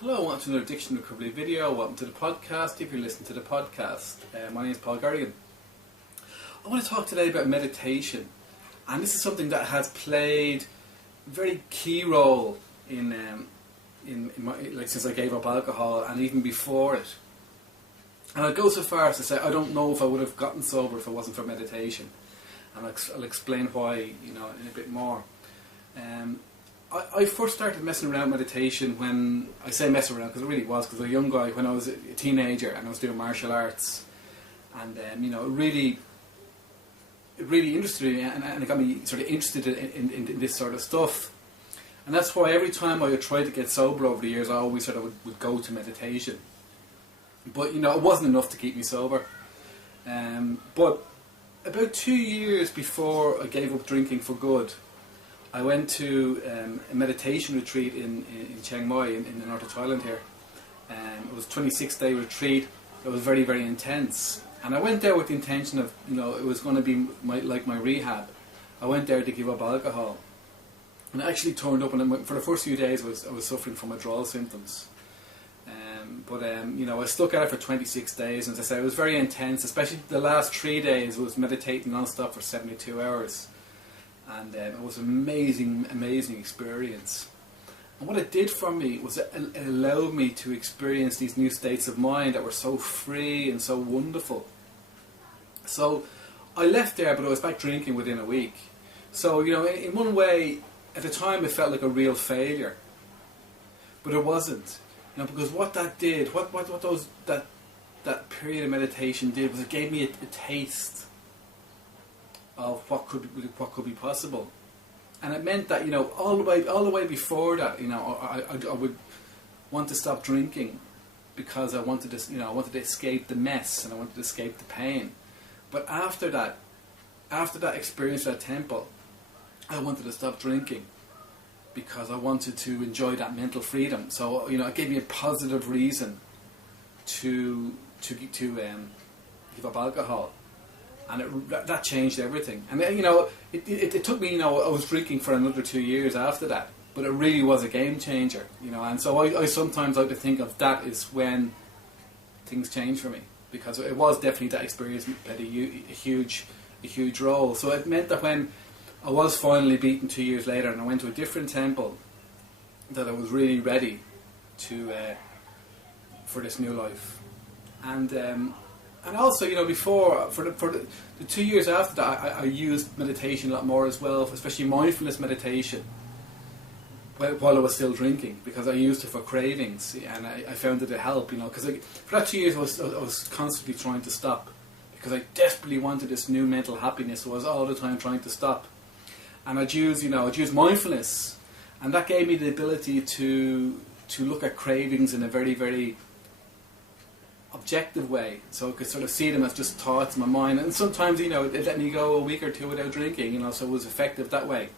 Hello, welcome to another Addiction Recovery video. Welcome to the podcast. If you're listening to the podcast, my name is Paul Garrigan. I want to talk today about meditation, and this is something that has played a very key role in my, since I gave up alcohol and even before it. And I'd go so far as to say I don't know if I would have gotten sober if it wasn't for meditation, and I'll explain why, in a bit more. I first started messing around with meditation when, I say messing around because it really was, because I was a young guy when I was a teenager and I was doing martial arts, and it really interested me, and it got me sort of interested in this sort of stuff. And that's why every time I would try to get sober over the years, I always sort of would go to meditation. But it wasn't enough to keep me sober. But about 2 years before I gave up drinking for good, I went to a meditation retreat in Chiang Mai in the north of Thailand here. It was a 26-day retreat. It was very, very intense. And I went there with the intention of, it was going to be my rehab. I went there to give up alcohol. And I actually turned up, and for the first few days I was suffering from withdrawal symptoms. But I stuck at it for 26 days, and as I say, it was very intense, especially the last 3 days. I was meditating non-stop for 72 hours. And it was an amazing experience. And what it did for me was it allowed me to experience these new states of mind that were so free and so wonderful. So I left there, but I was back drinking within a week. So, in one way, at the time it felt like a real failure. But it wasn't. Because what that did, that period of meditation did, was it gave me a taste of what could be possible. And it meant that all the way before that, I would want to stop drinking because I wanted to escape the mess and I wanted to escape the pain. But after that experience at temple, I wanted to stop drinking because I wanted to enjoy that mental freedom. So it gave me a positive reason to give up alcohol. And that changed everything. And it took me, I was drinking for another 2 years after that. But it really was a game changer, And so I sometimes like to think of that as when things changed for me. Because it was definitely that experience that played a huge role. So it meant that when I was finally beaten 2 years later and I went to a different temple, that I was really ready for this new life. And also, before, for the 2 years after that, I used meditation a lot more as well, especially mindfulness meditation, while I was still drinking, because I used it for cravings, and I found that it helped, because for that 2 years I was constantly trying to stop, because I desperately wanted this new mental happiness, so I was all the time trying to stop. And I'd use mindfulness, and that gave me the ability to look at cravings in a very, very objective way, so I could sort of see them as just thoughts in my mind. And sometimes, it let me go a week or two without drinking, so it was effective that way.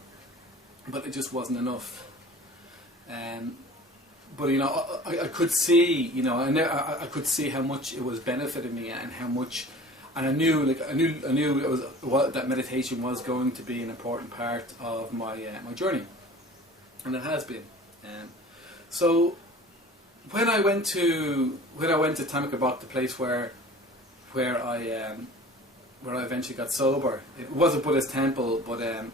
But it just wasn't enough. But I could see, I could see how much it was benefiting me, and how much, and I knew it was that meditation was going to be an important part of my journey, and it has been. So. When I went to Tamakabok, the place where I eventually got sober, it was a Buddhist temple, but and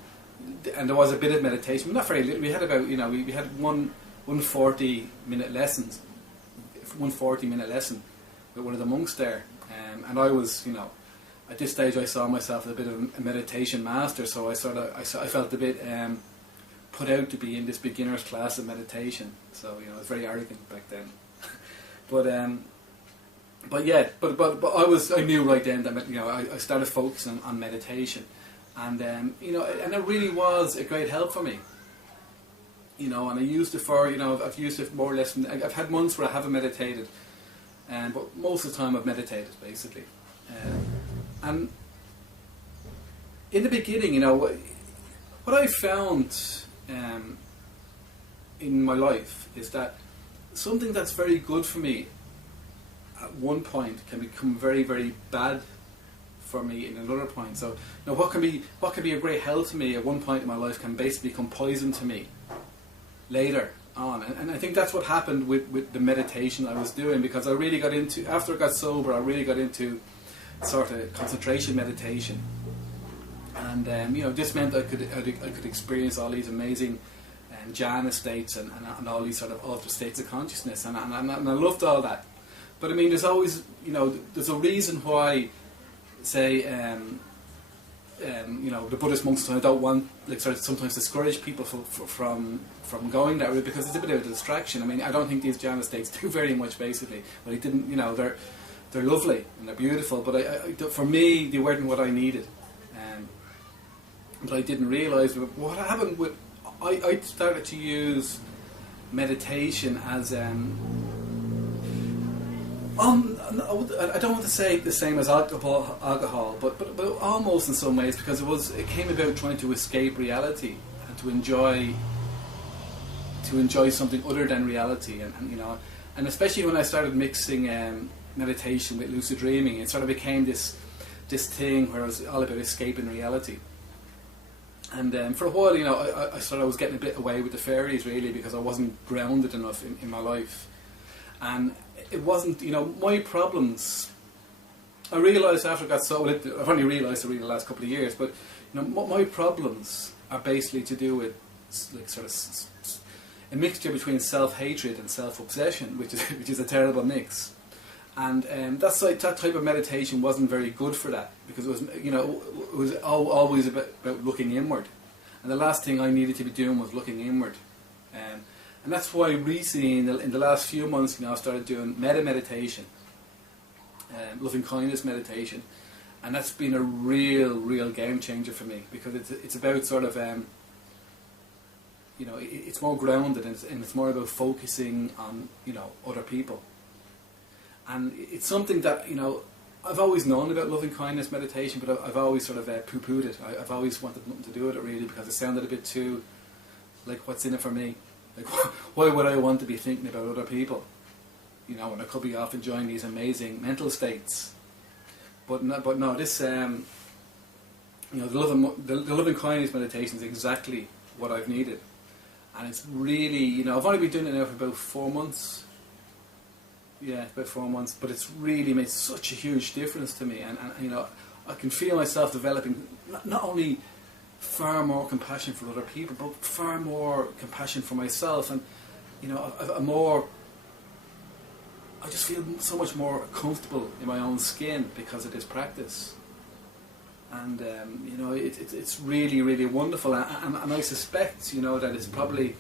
there was a bit of meditation, but not very little. We had about we had one 40-minute lesson with one of the monks there, and I was at this stage I saw myself as a bit of a meditation master, so I felt a bit put out to be in this beginner's class of meditation. So I was very arrogant back then. but I knew right then that I started focusing on meditation, and and it really was a great help for me. And I used it for I've used it more or less. I've had months where I haven't meditated, but most of the time I've meditated basically. And in the beginning, what I found in my life is that something that's very good for me at one point can become very, very bad for me in another point. So what can be a great help to me at one point in my life can basically become poison to me later. on. And I think that's what happened with the meditation I was doing, because I really got into, after I got sober, I really got into sort of concentration meditation. And this meant I could experience all these amazing jhana states and all these sort of altered states of consciousness, and I loved all that. But I mean, there's always, there's a reason why, say, the Buddhist monks don't want, sometimes discourage people from going that route, because it's a bit of a distraction. I mean, I don't think these jhana states do very much, basically. But I didn't, they're lovely and they're beautiful, but for me, they weren't what I needed. But I didn't realise what happened with. I started to use meditation as I don't want to say the same as alcohol, but almost in some ways, because it came about trying to escape reality and to enjoy something other than reality, and especially when I started mixing meditation with lucid dreaming, it sort of became this thing where it was all about escaping reality. And for a while, I thought I was getting a bit away with the fairies, really, because I wasn't grounded enough in my life. And it wasn't, my problems, I realised after I got sober, I've only realised it really the last couple of years, but my problems are basically to do with a mixture between self-hatred and self-obsession, which is a terrible mix. And that type of meditation wasn't very good for that, because it was always about looking inward, and the last thing I needed to be doing was looking inward. And that's why recently, in the last few months, I started doing meditation, loving kindness meditation, and that's been a real game changer for me, because it's about sort of it's more grounded, and it's more about focusing on other people. And it's something that, I've always known about loving kindness meditation, but I've always sort of poo-pooed it. I've always wanted nothing to do with it, really, because it sounded a bit too, like, what's in it for me? Like, why would I want to be thinking about other people? When I could be off enjoying these amazing mental states. But no, this, the loving kindness meditation is exactly what I've needed. And it's really, I've only been doing it now for about 4 months. Yeah, about 4 months, but it's really made such a huge difference to me, and I can feel myself developing not only far more compassion for other people, but far more compassion for myself, and I just feel so much more comfortable in my own skin because of this practice, and it's really wonderful, and I suspect that it's probably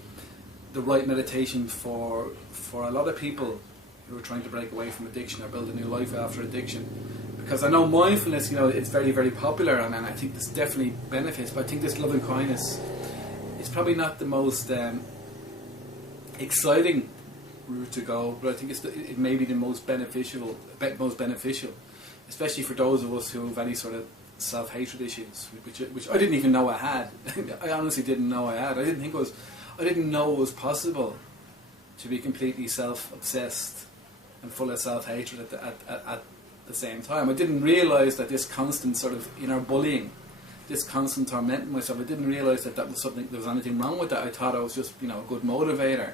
the right meditation for a lot of people who are trying to break away from addiction or build a new life after addiction. Because I know mindfulness, it's very popular, and I think there's definitely benefits, but I think this loving kindness is probably not the most exciting route to go, but I think it may be the most beneficial, especially for those of us who have any sort of self-hatred issues, which I didn't even know I had. I honestly didn't know I had. I didn't know it was possible to be completely self-obsessed and full of self-hatred at the same time. I didn't realise that this constant sort of inner bullying, this constant tormenting myself, I didn't realise that was something, there was anything wrong with that. I thought I was just a good motivator.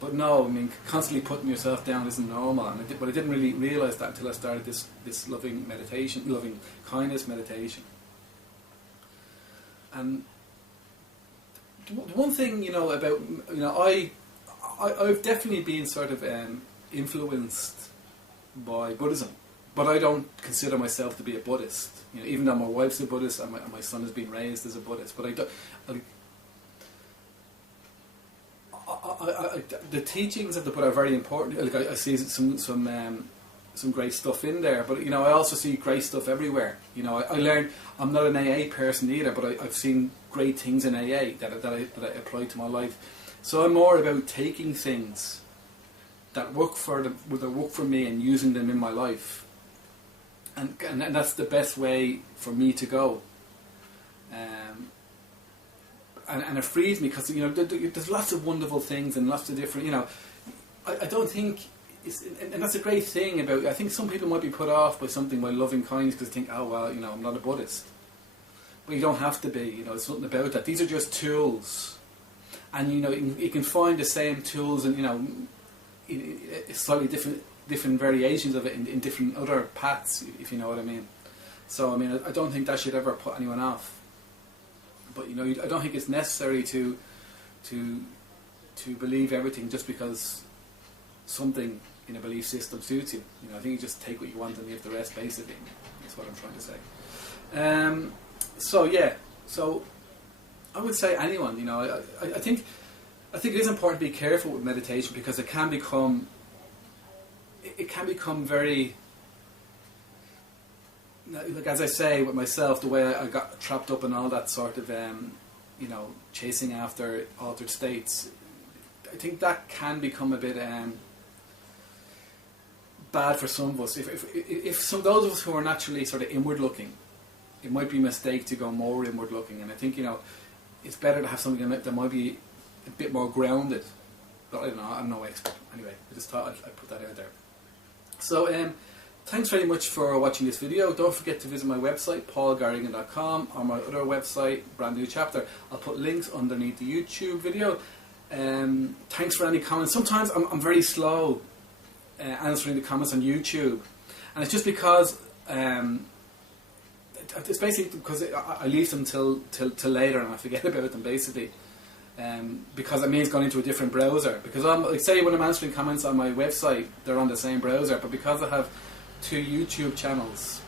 But no, I mean, constantly putting yourself down isn't normal. But I didn't really realise that until I started this loving meditation, loving kindness meditation. And the one thing, about, I've definitely been sort of influenced by Buddhism, but I don't consider myself to be a Buddhist. Even though my wife's a Buddhist and my son has been raised as a Buddhist, but the teachings of the Buddha are very important. Like I see some great stuff in there, but I also see great stuff everywhere. I learned, I'm not an AA person either, but I've seen great things in AA that I apply to my life. So I'm more about taking things that work for me and using them in my life, and that's the best way for me to go. And it frees me, because there's lots of wonderful things and lots of different. I don't think, and that's a great thing about. I think some people might be put off by something by loving kindness because they think, oh well, I'm not a Buddhist. But you don't have to be. There's something about that. These are just tools. and you can find the same tools and slightly different variations of it in different other paths, if you know what I mean. So I mean, I don't think that should ever put anyone off. But I don't think it's necessary to believe everything just because something in a belief system suits you. I think you just take what you want and leave the rest, basically. That's what I'm trying to say. So I would say anyone. I think it is important to be careful with meditation because it can become very, like as I say with myself, the way I got trapped up in all that sort of chasing after altered states. I think that can become a bit bad for some of us. If some those of us who are naturally sort of inward looking, it might be a mistake to go more inward looking. And I think it's better to have something that might be a bit more grounded. But I don't know. I'm no expert. Anyway, I just thought I'd put that out there. So thanks very much for watching this video. Don't forget to visit my website, paulgarrigan.com, or my other website, Brand New Chapter. I'll put links underneath the YouTube video. Thanks for any comments. Sometimes I'm very slow answering the comments on YouTube, and it's just because it's basically because I leave them till later and I forget about them, basically. Because it means going into a different browser. Because say when I'm answering comments on my website, they're on the same browser, but because I have 2 YouTube channels,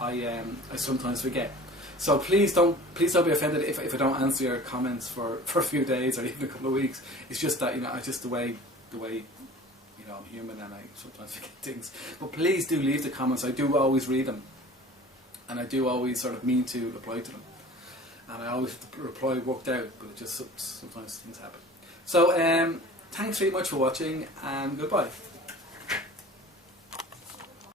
I sometimes forget. So please don't be offended if I don't answer your comments for a few days or even a couple of weeks. It's just that it's just the way I'm human and I sometimes forget things. But please do leave the comments. I do always read them, and I do always sort of mean to reply to them. And I always have the reply worked out, but it just sometimes things happen. So thanks very much for watching, and goodbye.